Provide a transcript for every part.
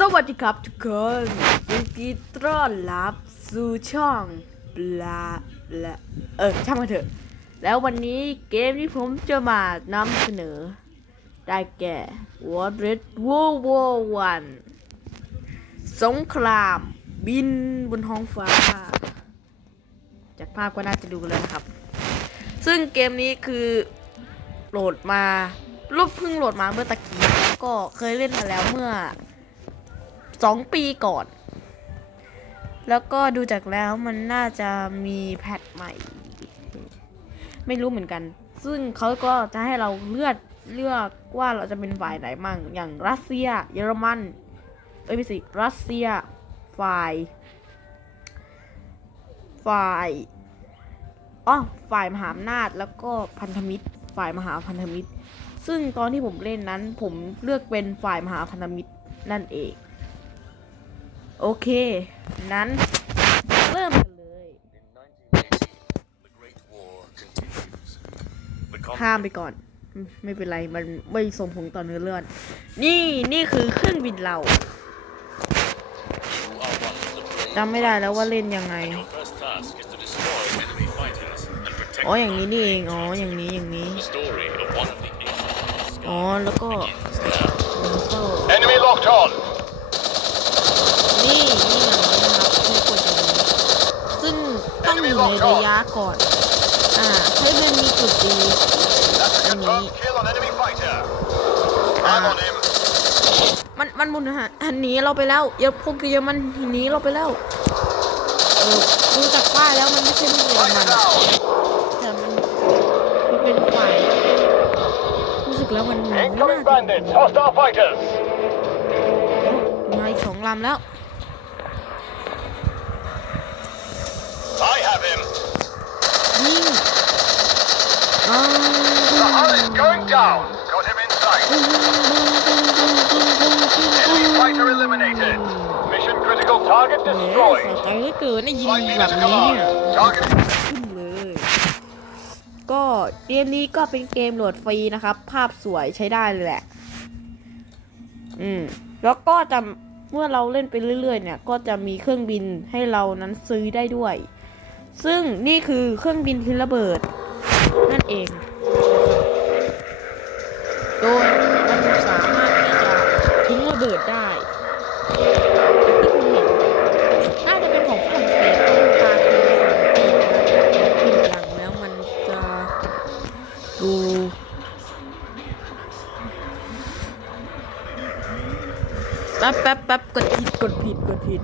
สวัสดีครับทุกคนยินดีต้อนรับสู่ช่องบลาบลาเออช่างมันเถอะ แล้ววันนี้เกมที่ผมจะมานำเสนอ ได้แก่ War Red World War One สงครามบินบนท้องฟ้า จากภาพก็น่าจะดูแล้วนะครับ ซึ่งเกมนี้คือโหลดมารูปเพิ่งโหลดมาเมื่อตะกี้แล้วก็เคยเล่นมาแล้วเมื่อ สองปีก่อน แล้วก็ดูจากแล้วมันน่าจะมีแพทใหม่ ไม่รู้เหมือนกัน ซึ่งเขาก็จะให้เราเลือกเลือกว่าเราจะเป็นฝ่ายไหนมั่ง อย่างรัสเซีย เยอรมัน เอ้ยไม่สิรัสเซีย ฝ่าย ฝ่ายอ๋อฝ่ายมหาอำนาจแล้วก็พันธมิตร ฝ่ายมหาพันธมิตร ซึ่งตอนที่ผมเล่นนั้น ผมเลือกเป็นฝ่ายมหาพันธมิตรนั่นเอง โอเค นั้นเริ่มกันเลยห้ามไปก่อน ไม่เป็นไร มันไม่ส่งผลต่อเนื้อเลือดนี่นี่คือเครื่องบินเราจำไม่ได้แล้วว่าเล่นยังไงอ๋ออย่างนี้นี่เองอ๋ออย่างนี้อย่างนี้อ๋อแล้วก็แล้วก็ Enemy locked on. นี่ นี่อย่างนี้นะครับที่กดอย่างนี้ ซึ่ง ต้องอยู่ในระยะก่อน อ่าให้มันมีจุดดี That's a confirmed kill on enemy fighter. I'm on him. มันมันมุนหันหันหนีเราไปแล้วเยอะพวกเยอรมันหนีเราไปแล้วเออดูจากป้ายแล้วมันไม่ใช่พวกเยอรมันแต่มันมันเป็นฝ่ายรู้สึกแล้วมันไม่น่าจะ Hostile fighters. มาอีกสองลำแล้ว I have him. ยิงอ้าว going down. Got him in sight. Enemy fighter eliminated. Mission critical target แหมสะใจเหลือเกินนะยิง Flight แบบ leader to นี้เนี่ย command. Target ขึ้นเลย ก็เกมนี้ก็เป็นเกมโหลดฟรีนะครับ ภาพสวยใช้ได้เลยแหละ อืม แล้วก็จะเมื่อเราเล่นไปเรื่อยๆ เนี่ย ก็จะมีเครื่องบินให้เรานั้นซื้อได้ด้วย ซึ่งนี่คือเครื่องบินทิ้งระเบิด นั่นเอง โดยมันสามารถที่จะทิ้งระเบิดได้ที่คุณเห็นน่าจะเป็นของฝรั่งเศสก็ดูตาคือของปีกหลังแล้วมันจะดูแป๊บแป๊บแป๊บกดผิดกดผิดกดผิด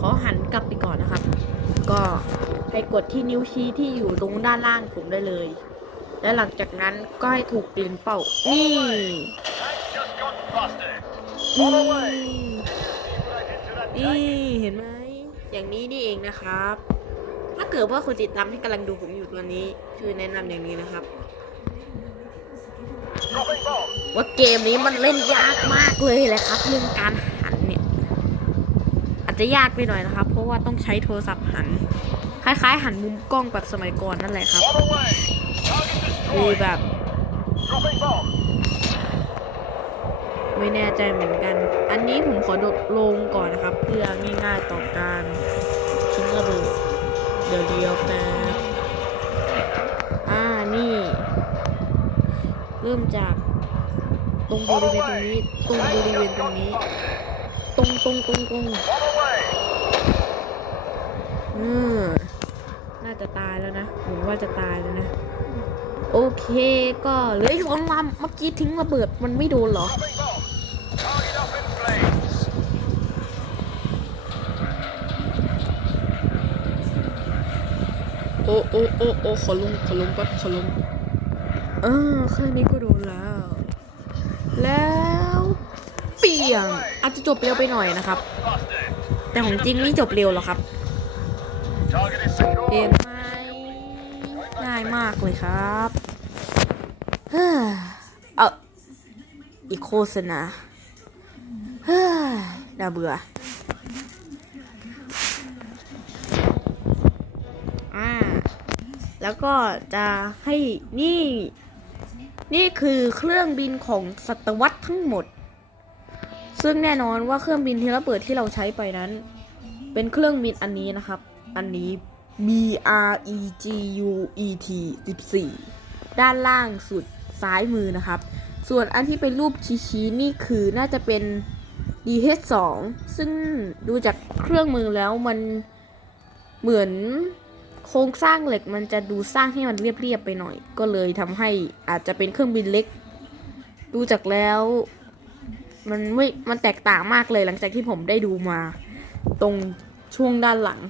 ขอหันกลับไปก่อนนะครับ ก็ให้กดที่นิ้วชี้ที่อยู่ตรงด้านล่างผมได้เลย และหลังจากนั้นก็ให้ถูกเปลี่ยนเป้านี่นี่ นี่ เห็นไหม อย่างนี้นี่เองนะครับ ถ้าเกิดว่าคุณติดตามที่กำลังดูผมอยู่ตอนนี้ คือแนะนำอย่างนี้นะครับ ว่าเกมนี้มันเล่นยากมากเลยแหละครับ เรื่องการห จะยากไปหน่อยนะครับ เพราะว่าต้องใช้โทรศัพท์หัน คล้ายๆ หันมุมกล้องแบบสมัยก่อนนั่นแหละครับคือแบบ ไม่แน่ใจเหมือนกัน อันนี้ผมขอดดลงก่อนนะครับ เพื่อง่ายๆต่อการทิ้งระเบิดเดี๋ยวเดียวแป๊บอ่านี่ เริ่มจากตรงบริเวณตรงนี้ ตรงบริเวณตรงนี้ ตรงตรงตรงตรง One away. อืม น่าจะตายแล้วนะ ผมว่าจะตายแล้วนะ โอเคก็เหลืออีกสองลำเมื่อกี้ทิ้งระเบิดมันไม่โดนเหรอ Dropping bomb. Target up in flames. โอ้โอ้โอ้โอ้ขอลงขอลงแป๊บขอลงเออแค่นี้ก็โดนแล้ว แล้วเปียงอาจจะจบเร็วไปหน่อยนะครับ Busted. แต่ของจริงไม่จบเร็วหรอกครับ Target is เห็นไหมง่ายมากเลยครับเอออีโฆษณาเฮ้น่าเบื่ออ่าแล้วก็จะให้นี่ นี่คือเครื่องบินของศตวรรษทั้งหมด ซึ่งแน่นอนว่าเครื่องบินที่ระเบิดที่เราใช้ไปนั้น เป็นเครื่องบินอันนี้นะครับ อันนี้ B R E G U E T 14 ด้านล่างสุดซ้ายมือนะครับ ส่วนอันที่เป็นรูปชี้ๆนี่คือน่าจะเป็น DH2 ซึ่งดูจากเครื่องมือแล้วมันเหมือนโครงสร้างเหล็กมันจะดูสร้างให้มันเรียบๆไปหน่อย ก็เลยทำให้อาจจะเป็นเครื่องบินเล็ก ดูจากแล้ว มันไม่ มันแตกต่างมากเลยหลังจากที่ผมได้ดูมา ตรงช่วงด้านหลัง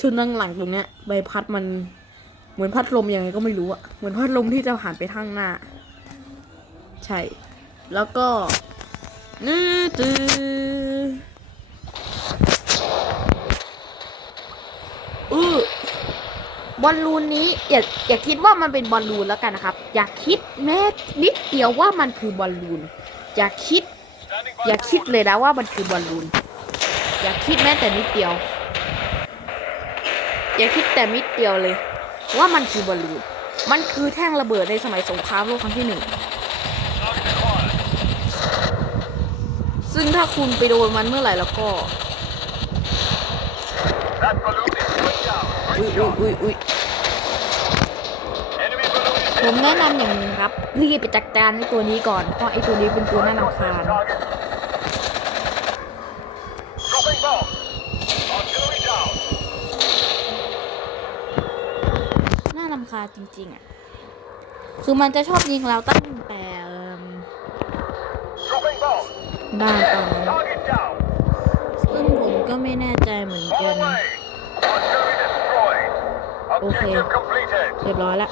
ช่วงด้านหลังตรงเนี้ยใบพัดมันเหมือนพัดลมยังไงก็ไม่รู้อะเหมือนพัดลมที่จะผ่านไปทางหน้า ใช่ แล้วก็นืดตือออบอลลูนนี้อย่าอย่าคิดว่ามันเป็นบอลลูนแล้วกันนะครับ อย่าคิดแม้นิดเดียวว่ามันคือบอลลูน อย่าคิด อย่าคิดเลยนะว่ามันคือบอลลูน อย่าคิดแม้แต่นิดเดียว อย่าคิดแต่นิดเดียวเลย ว่ามันคือบอลลูนมันคือแท่งระเบิดในสมัยสงครามโลกครั้งที่หนึ่งซึ่งถ้าคุณไปโดนมันเมื่อไหร่แล้วก็ That balloon is going down. อุ้ยอุ้ยอุ้ยอุ้ย Enemy balloon is ผมแนะนำอย่างหนึงครับรีบไปจัดการไอ้ตัวนี้ก่อนเพราะไอ้ตัวนี้เป็นตัวน่ารำคาญ target. Dropping bomb. Artillery down. น่ารำคาญ จริง ๆ อะ คือมันจะชอบยิงเราตั้งแต่บ้านตอนซึ่งผมก็ไม่แน่ใจเหมือนกัน away. Artillery destroyed. Okay. Objective completed. เรียบร้อยแล้ว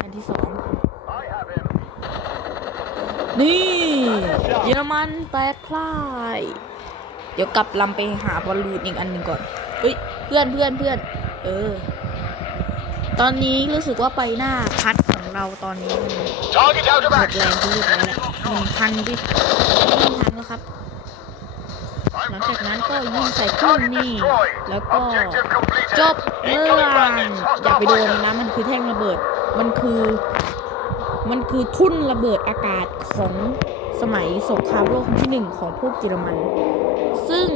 อันที่สองนี่ เยอรมันแตกพ่าย เดี๋ยวกลับลำไปหาบอลลูนอีกอันหนึ่งก่อน เฮ้ย เพื่อนเพื่อนเพื่อน เออ ตอนนี้รู้สึกว่าไปหน้าพัดของเราตอนนี้มัน Target out of หมด action. แรงที่เรียบร้อยแล้วหนึ่งพันดิหนึ่งพันแล้วครับ หลังจากนั้นก็ยิงใส่เครื่องนี่ แล้วก็ Objective completed. จบเรื่อง Incoming อย่า bandits. ไปโดน Hostile มัน fighters. นะมันคือแท่งระเบิด มันคือ มันคือทุ่นระเบิดอากาศของสมัยสงครามโลกครั้งที่หนึ่งของพวกเยอรมัน ซึ่ง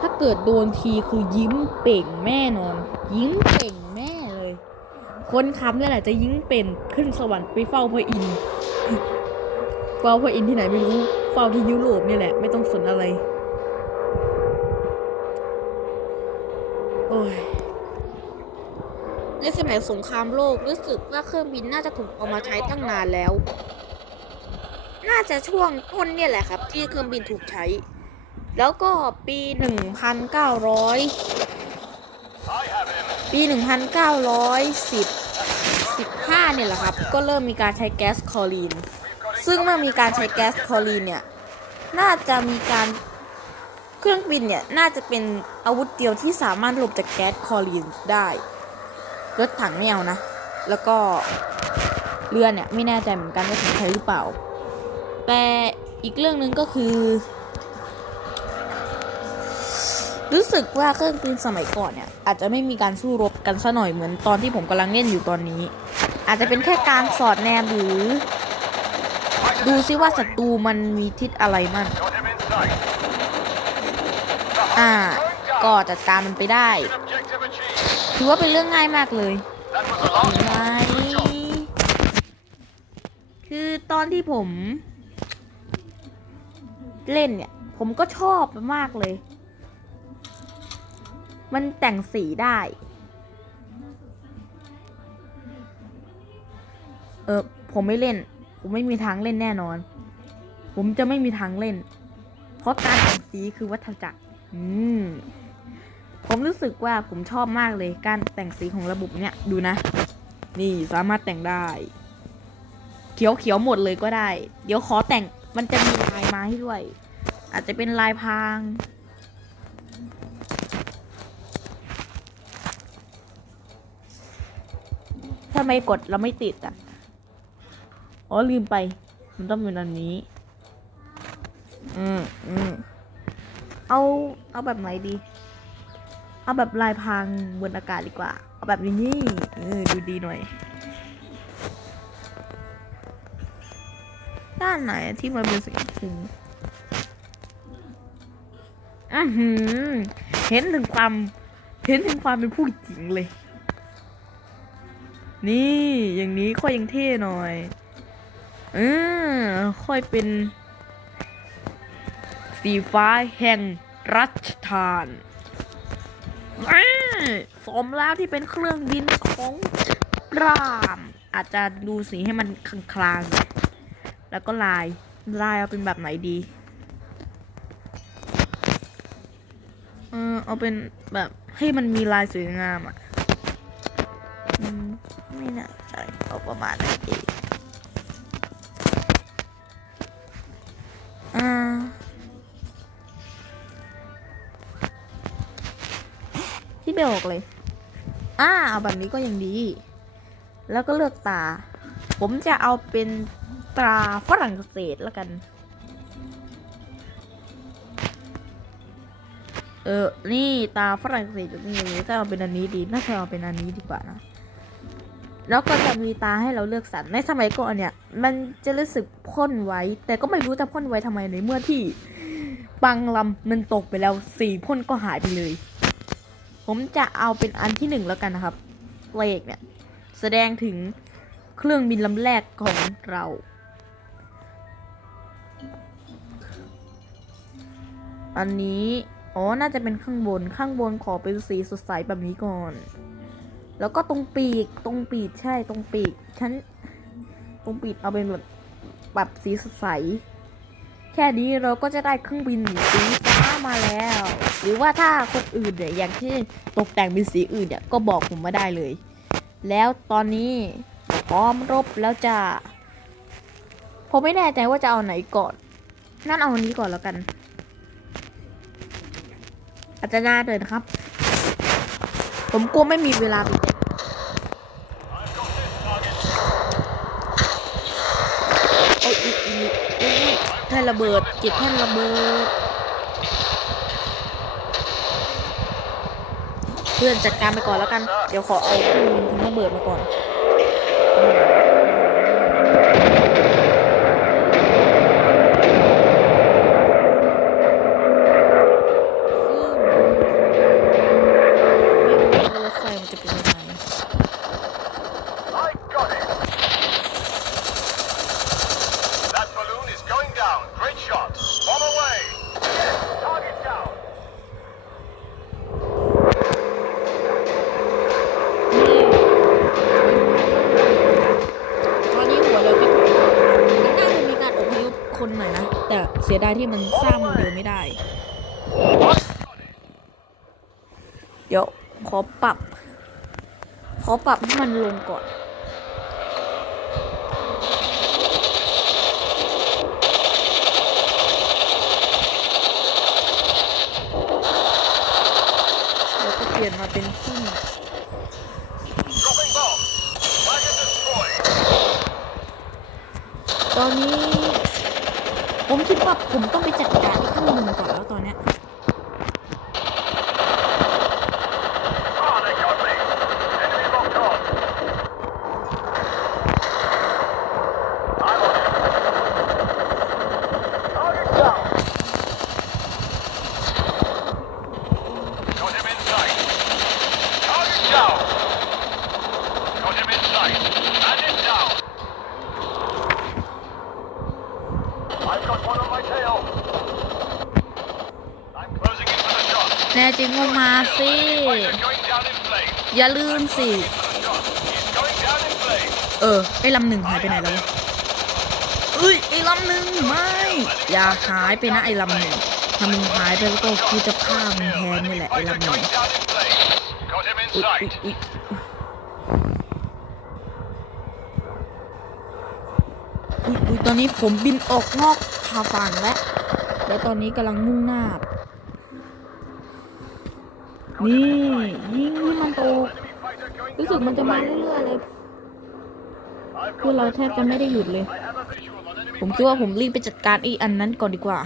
ถ้าเกิดโดนทีคือยิ้มเป่งแม่นอน ยิ้มเป่งแม่เลย คนคำนี่แหละจะยิ้มเป็นขึ้นสวรรค์ไปเฝ้าพระอินทร์เฝ้าพระอินทร์ที่ไหนไม่รู้ เฝ้าที่ยุโรปนี่แหละ ไม่ต้องสนอะไร โอ้ยในสมัยสงครามโลกรู้สึกว่าเครื่องบินน่าจะถูกเอามาใช้ตั้งนานแล้ว น่าจะช่วงต้นเนี่ยแหละครับ ที่เครื่องบินถูกใช้ แล้วก็ปี 1900 ปี 1910 เนี่ยแหละครับ ก็เริ่มมีการใช้แก๊สคอรีน ซึ่งเมื่อมีการใช้แก๊สคอรีนเนี่ย น่าจะมีการเครื่องบินเนี่ย น่าจะเป็นอาวุธเดียวที่สามารถหลบจากแก๊สคอรีนได้ รถถังไม่เอานะ แล้วก็เรือเนี่ยไม่แน่ใจเหมือนกันว่าถึงใช้หรือเปล่า แต่อีกเรื่องหนึ่งก็คือ รู้สึกว่าเครื่องบินสมัยก่อนเนี่ย อาจจะไม่มีการสู้รบกันซะหน่อยเหมือนตอนที่ผมกำลังเล่นอยู่ตอนนี้ อาจจะเป็นแค่การสอดแนมหรือ ดูซิว่าศัตรูมันมีทิศอะไรมั่งอ่า ก็จัดการมันไปได้ ถือว่าเป็นเรื่องง่ายมากเลยไหมคือตอนที่ผม เล่นเนี่ย ผมก็ชอบมากเลย มันแต่งสีได้ ออ ผมไม่เล่น ผมไม่มีทางเล่นแน่นอน ผมจะไม่มีทางเล่น เพราะการแต่งสีคือวัฏจักร อืม ผมรู้สึกว่าผมชอบมากเลย การแต่งสีของระบบเนี่ยดูนะ นี่สามารถแต่งได้ เขียวเขียวหมดเลยก็ได้ เดี๋ยวขอแต่งมันจะมีลายมาให้ด้วย อาจจะเป็นลายพราง ทำไมกดเราไม่ติดอะ อ๋อลืมไป มันต้องเป็นอันนี้ อืมอืมเอา เอาแบบไหนดี เอาแบบลายพรางบนอากาศดีกว่า เอาแบบนี้เออดูดีหน่อย ด้านไหนที่มันเป็นสีชมพูอือหือ เห็นถึงความ เห็นถึงความเป็นผู้หญิงเลย นี่ อย่างนี้ค่อยยังเท่หน่อย เออค่อยเป็น สีฟ้าแห่งรัชทานสมแล้วที่เป็นเครื่องบินของราม อาจจะดูสีให้มันคลางๆ แล้วก็ลาย ลายเอาเป็นแบบไหนดี เออเอาเป็นแบบให้มันมีลายสวยงามอะไม่น่าใจเอาประมาณไหนดี อ่าที่ไม่ออกเลยอ่าเอาแบบนี้ก็ยังดี แล้วก็เลือกตา ผมจะเอาเป็นตราฝรั่งเศสแล้วกัน เออ นี่ตาฝรั่งเศสอยู่ตรงนี้ถ้าเอาเป็นอันนี้ดี น่าจะเอาเป็นอันนี้ดีกว่านะ แล้วก็จะมีตาให้เราเลือกสรรในสมัยก่อนเนี่ย มันจะรู้สึกพ่นไว้ แต่ก็ไม่รู้จะพ่นไว้ทำไมในเมื่อที่บางลำมันตกไปแล้วสีพ่นก็หายไปเลย ผมจะเอาเป็นอันที่หนึ่งแล้วกันนะครับเลขเนี่ย แสดงถึงเครื่องบินลำแรกของเราอันนี้ อ๋อ น่าจะเป็นข้างบน ข้างบนขอเป็นสีสดใสแบบนี้ก่อน แล้วก็ตรงปีกตรงปีกใช่ตรงปีกฉันตรงปีกเอาเป็นแบบแบบสีสดใส แค่นี้เราก็จะได้เครื่องบินสีฟ้ามาแล้ว หรือว่าถ้าคนอื่นเนี่ยอย่างที่ตกแต่งเป็นสีอื่นเนี่ยก็บอกผมมาได้เลย แล้วตอนนี้พร้อมรบแล้วจะผมไม่แน่ใจว่าจะเอาไหนก่อน นั่นเอาอันนี้ก่อนแล้วกัน อาจจะนาเลยนะครับ ผมกลัวไม่มีเวลาไปเก็บโอ้ยอีกอีกอีกอีกแท่น ระเบิดเก็บแท่นระเบิด เพื่อนจัดการไปก่อนแล้วกัน เดี๋ยวขอเอาเครื่องบินทิ้งระเบิดมาก่อน สียดายที่มันสร้างโมเดลไม่ได้ เดี๋ยวขอปรับ ขอปรับให้มันลงก่อนแล้วก็เปลี่ยนมาเป็นขึ้นตอนนี้ ผมคิดว่าผมต้องไปจัดการข้างบนก่อนแล้วตอนเนี้ย Ah, they got me. Enemy locked on. I'm on it. Target down. Got him in sight. Target down. Got him in sight. And him down. I've got one on my tail. I'm closing in for the shot. แน่จ ริงก็มาสิ อย่าลืมสิ เออ ไอ้ลำหนึ่งหายไปไหนแล้ววะเอ้ย ไอ้ลำหนึ่งไม่ อย่าหายไปนะไอ้ลำหนึ่งถ้ามึงหายไปแล้วก็กูจะฆ่ามึงแทนนี่แหละไอ้ลำหนึ่งอุ๊ยอุ๊ยอุ๊ยตอนนี้ผมบินออกนอกทาฝั่งแล้ว แล้วตอนนี้กำลังมุ่งหน้า นี่ยิ่งที่มันโตรู้สึกมันจะมาเรื่อยๆเลยคือเราแทบจะไม่ได้หยุดเลย ผมคิดว่าผมรีบไปจัดการอีอันนั้นก่อนดีกว่า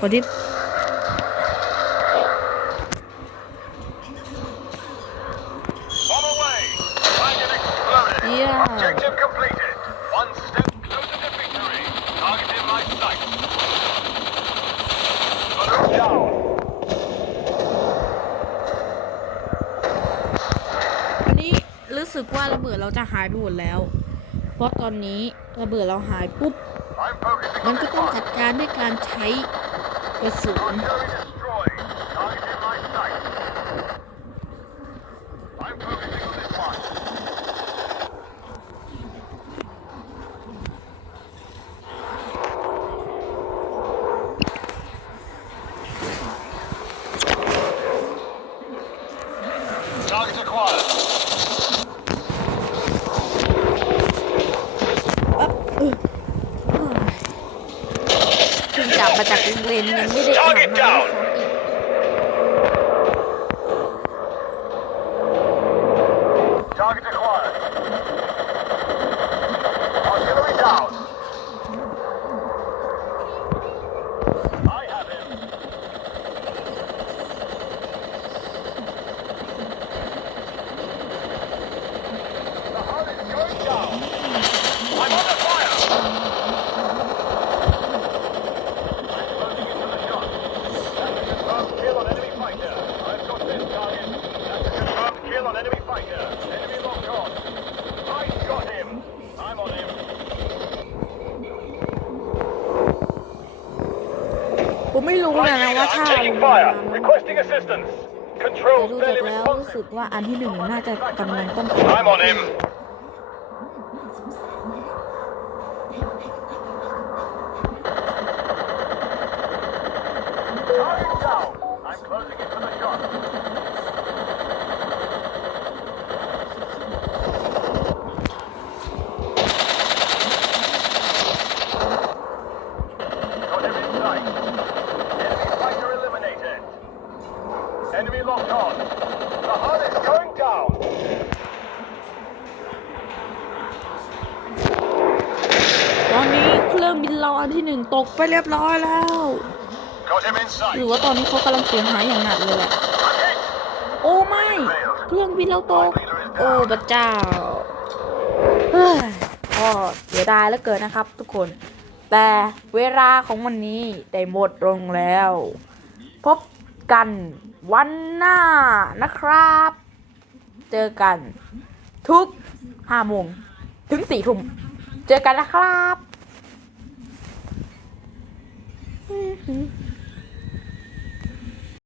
ก่อนที่เยี่ยม คิดว่าระเบิดเราจะหายไปหมดแล้ว เพราะตอนนี้ระเบิดเราหายปุ๊บ มันก็ต้องจัดการด้วยการใช้กระสุน Artillery destroyed. Target in my sight. I'm focusing on this one. Target acquired. ปั๊บเออ เพิ่งกลับมาจากโรงเรียนยังไม่ได้อาบน้ำด้วยซ้ำอีก Target acquired. Artillery down. I have him. The hull is going down. I'm under fire. I'm closing into the shot. That's a confirmed kill on enemy fighter. I've got this target. That's a confirmed kill on enemy fighter. Enemy locked on. I got him. I'm on him. ผมไม่รู้นะนะว่าถ้า I'm ลง taking มา fire. แล้ว Requesting assistance. แต่ Control ดูจาก fairly แล้ ว่าอันที่หนึ่งน่าจะกำลังต้องการ I'm on him. Target down. I'm closing into the shot. Got him in sight. Enemy fighter eliminated. Enemy locked on. The hull is going down. ตอนนี้เครื่องบินเราอันที่หนึ่งตก ไปเรียบร้อยแล้ว Got him in หรือ sight. ว่าตอนนี้เขากำลังเสียหายอย่างหนักเลยแหละ I'm hit. โอ้ไม่ เครื่องบินเราตก โอ้พระเจ้าเฮ้ยก็เสียดายแล้วเกินนะครับ ทุกคน แต่เวลาของวันนี้ได้หมดลงแล้ว พบกันวันหน้านะครับ เจอกัน ทุกห้าโมงถึงสี่ทุ่ม เจอกันนะครับ 嗯哼